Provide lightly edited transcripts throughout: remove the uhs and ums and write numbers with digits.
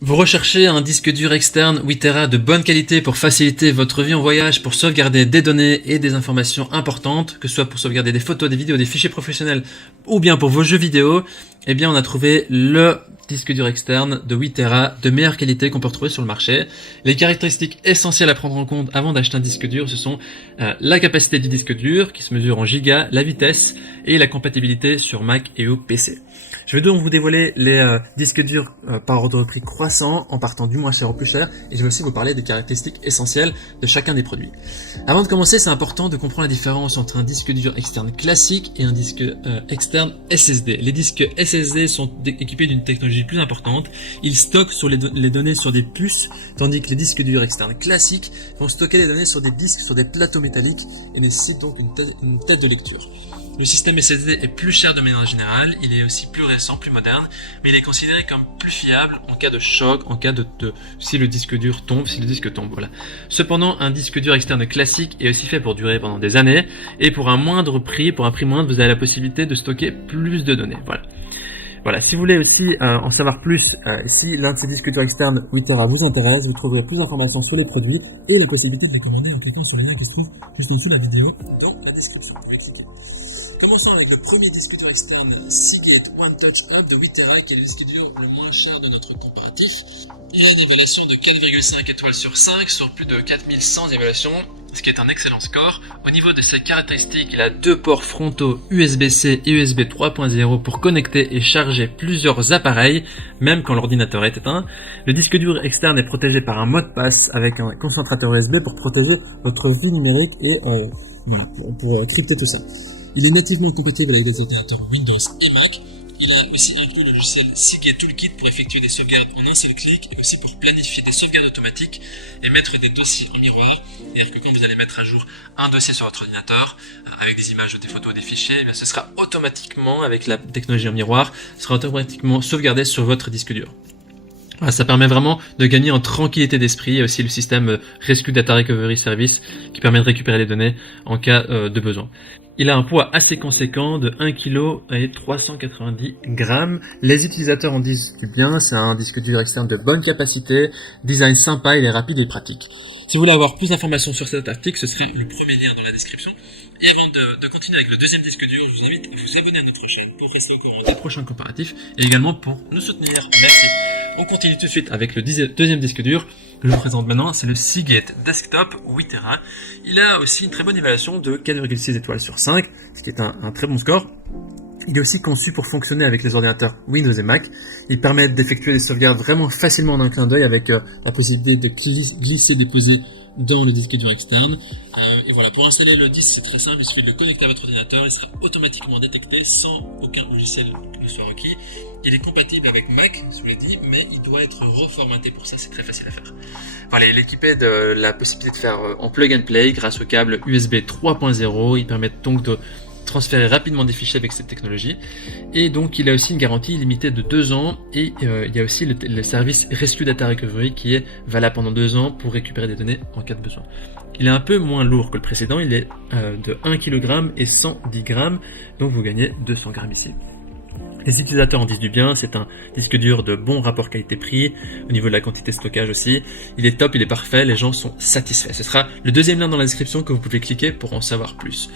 Vous recherchez un disque dur externe 8 Tera de bonne qualité pour faciliter votre vie en voyage, pour sauvegarder des données et des informations importantes, que ce soit pour sauvegarder des photos, des vidéos, des fichiers professionnels ou bien pour vos jeux vidéo. Eh bien, on a trouvé le disque dur externe de 8 Tera de meilleure qualité qu'on peut retrouver sur le marché. Les caractéristiques essentielles à prendre en compte avant d'acheter un disque dur, ce sont la capacité du disque dur qui se mesure en gigas, la vitesse et la compatibilité sur Mac et au PC. Je vais donc vous dévoiler les disques durs par ordre de prix croissant en partant du moins cher au plus cher, et je vais aussi vous parler des caractéristiques essentielles de chacun des produits. Avant de commencer, c'est important de comprendre la différence entre un disque dur externe classique et un disque externe SSD. Les disques SSD sont équipés d'une technologie plus importante. Ils stockent les données sur des puces, tandis que les disques durs externes classiques vont stocker les données sur des disques, sur des plateaux métalliques, et nécessitent donc une tête de lecture. Le système SSD est plus cher de manière générale, il est aussi plus récent, plus moderne, mais il est considéré comme plus fiable en cas de choc, en cas si le disque dur tombe, si le disque tombe, voilà. Cependant, un disque dur externe classique est aussi fait pour durer pendant des années, et pour un moindre prix, pour un prix moindre, vous avez la possibilité de stocker plus de données, voilà. Voilà, si vous voulez aussi en savoir plus, si l'un de ces disques durs externes 8 Tera vous intéresse, vous trouverez plus d'informations sur les produits et la possibilité de les commander en cliquant sur le lien qui se trouve juste en dessous de la vidéo dans la description. Je vais expliquer. Commençons avec le premier disque dur externe Seagate One Touch Hub de 8 Tera, qui est le disque dur le moins cher de notre comparatif. Il a une évaluation de 4,5 étoiles sur 5 sur plus de 4100 évaluations, ce qui est un excellent score. Au niveau de ses caractéristiques, il a deux ports frontaux USB-C et USB 3.0 pour connecter et charger plusieurs appareils, même quand l'ordinateur est éteint. Le disque dur externe est protégé par un mot de passe avec un concentrateur USB pour protéger votre vie numérique et voilà, pour crypter tout ça. Il est nativement compatible avec des ordinateurs Windows et Mac. Il a aussi inclus le logiciel Seagate Toolkit pour effectuer des sauvegardes en un seul clic et aussi pour planifier des sauvegardes automatiques et mettre des dossiers en miroir. C'est-à-dire que quand vous allez mettre à jour un dossier sur votre ordinateur avec des images, des photos, des fichiers, eh bien ce sera automatiquement, avec la technologie en miroir, sera automatiquement sauvegardé sur votre disque dur. Voilà, ça permet vraiment de gagner en tranquillité d'esprit, et aussi le système Rescue Data Recovery Service qui permet de récupérer les données en cas de besoin. Il a un poids assez conséquent de 1 kg et 390 grammes. Les utilisateurs en disent du bien, c'est un disque dur externe de bonne capacité, design sympa, il est rapide et pratique. Si vous voulez avoir plus d'informations sur cet article, ce sera le premier lien dans la description. Et avant de continuer avec le deuxième disque dur, je vous invite à vous abonner à notre chaîne pour rester au courant des prochains comparatifs et également pour nous soutenir. Merci. On continue tout de suite avec le deuxième disque dur que je vous présente maintenant, c'est le Seagate Desktop 8 Tera. Il a aussi une très bonne évaluation de 4,6 étoiles sur 5, ce qui est un très bon score. Il est aussi conçu pour fonctionner avec les ordinateurs Windows et Mac. Il permet d'effectuer des sauvegardes vraiment facilement en un clin d'œil avec la possibilité de glisser, déposer dans le disque dur externe. Et voilà, pour installer le disque, c'est très simple, il suffit de le connecter à votre ordinateur, il sera automatiquement détecté sans aucun logiciel ne soit requis. Il est compatible avec Mac, je vous l'ai dit, mais il doit être reformaté pour ça, c'est très facile à faire. Voilà, il est équipé de la possibilité de faire en plug and play grâce au câble USB 3.0, il permet donc de transférer rapidement des fichiers avec cette technologie, et donc il a aussi une garantie limitée de 2 ans, et il y a aussi le service Rescue Data Recovery qui est valable pendant 2 ans pour récupérer des données en cas de besoin. Il est un peu moins lourd que le précédent, il est de 1 kg et 110 grammes, donc vous gagnez 200 grammes ici. Les utilisateurs en disent du bien, c'est un disque dur de bon rapport qualité-prix, au niveau de la quantité de stockage aussi. Il est top, il est parfait, les gens sont satisfaits. Ce sera le deuxième lien dans la description que vous pouvez cliquer pour en savoir plus.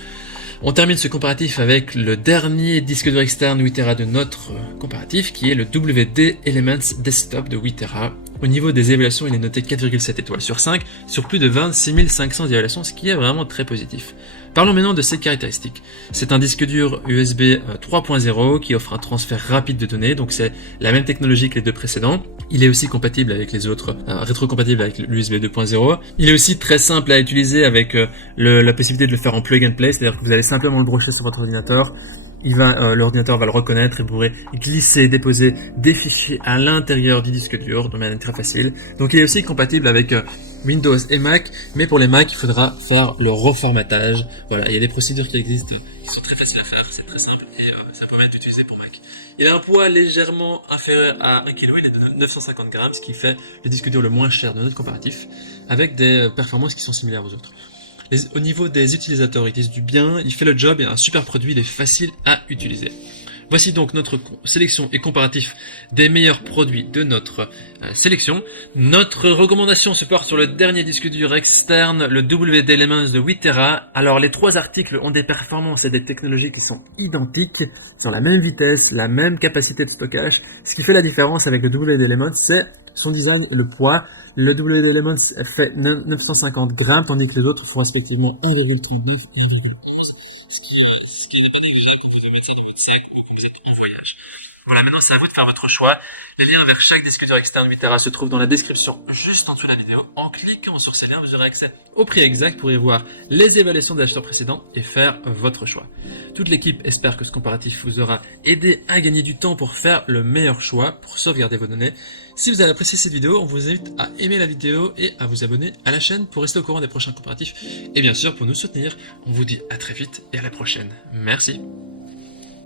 On termine ce comparatif avec le dernier disque dur externe 8 Tera de notre comparatif, qui est le WD Elements Desktop de 8 Tera. Au niveau des évaluations, il est noté 4,7 étoiles sur 5, sur plus de 26 500 évaluations, ce qui est vraiment très positif. Parlons maintenant de ses caractéristiques. C'est un disque dur USB 3.0 qui offre un transfert rapide de données, donc c'est la même technologie que les deux précédents. Il est aussi compatible avec les autres, rétrocompatible avec l'USB 2.0. Il est aussi très simple à utiliser avec la possibilité de le faire en plug and play, c'est-à-dire que vous allez simplement le brancher sur votre ordinateur. L'ordinateur va le reconnaître et vous pourrez glisser, déposer des fichiers à l'intérieur du disque dur de manière très facile. Donc il est aussi compatible avec Windows et Mac, mais pour les Mac, il faudra faire le reformatage. Voilà, il y a des procédures qui existent qui sont très faciles à faire, c'est très simple et ça peut être utilisé pour Mac. Il a un poids légèrement inférieur à 1 kg, il est de 950 grammes, ce qui fait le disque dur le moins cher de notre comparatif, avec des performances qui sont similaires aux autres. Au niveau des utilisateurs, ils disent du bien, il fait le job et un super produit, il est facile à utiliser. Voici donc notre sélection et comparatif des meilleurs produits de notre sélection. Notre recommandation se porte sur le dernier disque dur externe, le WD Elements de 8 Tera. Alors les 3 articles ont des performances et des technologies qui sont identiques, sur la même vitesse, la même capacité de stockage. Ce qui fait la différence avec le WD Elements, c'est son design et le poids. Le WD Elements fait 950 grammes, tandis que les autres font respectivement 1,39 et 1,11, ce qui n'est pas négligeable pour vous mettre ça dans votre sac ou quand vous êtes en voyage. Voilà, maintenant c'est à vous de faire votre choix. Les liens vers chaque disque dur externe 8 Tera se trouvent dans la description juste en dessous de la vidéo. En cliquant sur ces liens, vous aurez accès au prix exact pour y voir les évaluations des acheteurs précédents et faire votre choix. Toute l'équipe espère que ce comparatif vous aura aidé à gagner du temps pour faire le meilleur choix pour sauvegarder vos données. Si vous avez apprécié cette vidéo, on vous invite à aimer la vidéo et à vous abonner à la chaîne pour rester au courant des prochains comparatifs. Et bien sûr, pour nous soutenir, on vous dit à très vite et à la prochaine. Merci.